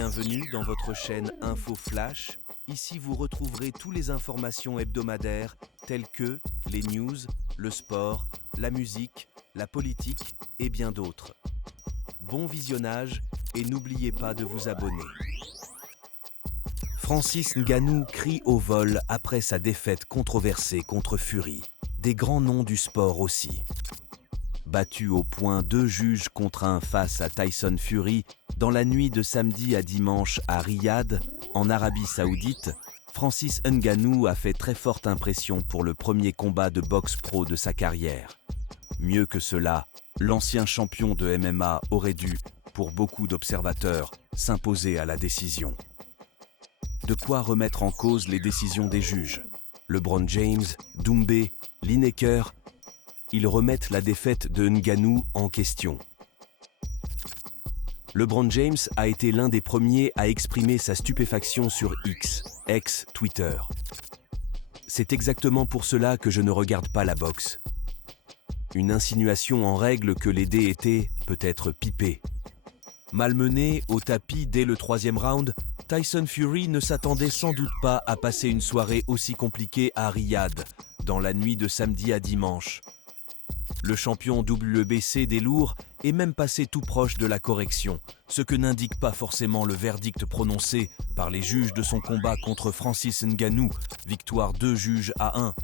Bienvenue dans votre chaîne Info Flash. Ici, vous retrouverez toutes les informations hebdomadaires telles que les news, le sport, la musique, la politique et bien d'autres. Bon visionnage et n'oubliez pas de vous abonner. Francis Ngannou crie au vol après sa défaite controversée contre Fury. Des grands noms du sport aussi. Battu au point 2 juges contre 1 face à Tyson Fury, dans la nuit de samedi à dimanche à Riyad, en Arabie Saoudite, Francis Ngannou a fait très forte impression pour le premier combat de boxe pro de sa carrière. Mieux que cela, l'ancien champion de MMA aurait dû, pour beaucoup d'observateurs, s'imposer à la décision. De quoi remettre en cause les décisions des juges. LeBron James, Doumbé, Lineker, ils remettent la défaite de Ngannou en question. LeBron James a été l'un des premiers à exprimer sa stupéfaction sur X, ex-Twitter. C'est exactement pour cela que je ne regarde pas la boxe. Une insinuation en règle que les dés étaient, peut-être, pipés. Malmené au tapis dès le 3e round, Tyson Fury ne s'attendait sans doute pas à passer une soirée aussi compliquée à Riyad, dans la nuit de samedi à dimanche. Le champion WBC des lourds est même passé tout proche de la correction, ce que n'indique pas forcément le verdict prononcé par les juges de son combat contre Francis Ngannou, victoire 2 juges à 1.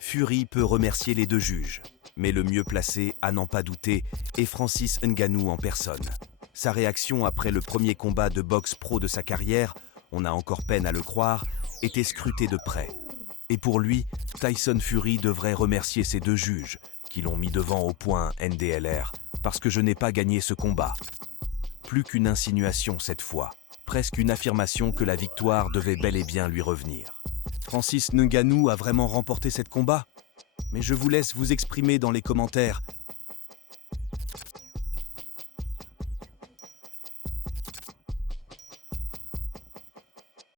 Fury peut remercier les 2 juges, mais le mieux placé, à n'en pas douter, est Francis Ngannou en personne. Sa réaction après le premier combat de boxe pro de sa carrière, on a encore peine à le croire, était scrutée de près. Et pour lui, Tyson Fury devrait remercier ces 2 juges, qui l'ont mis devant au point NDLR, parce que je n'ai pas gagné ce combat. Plus qu'une insinuation cette fois, presque une affirmation que la victoire devait bel et bien lui revenir. Francis Ngannou a vraiment remporté ce combat? Mais je vous laisse vous exprimer dans les commentaires.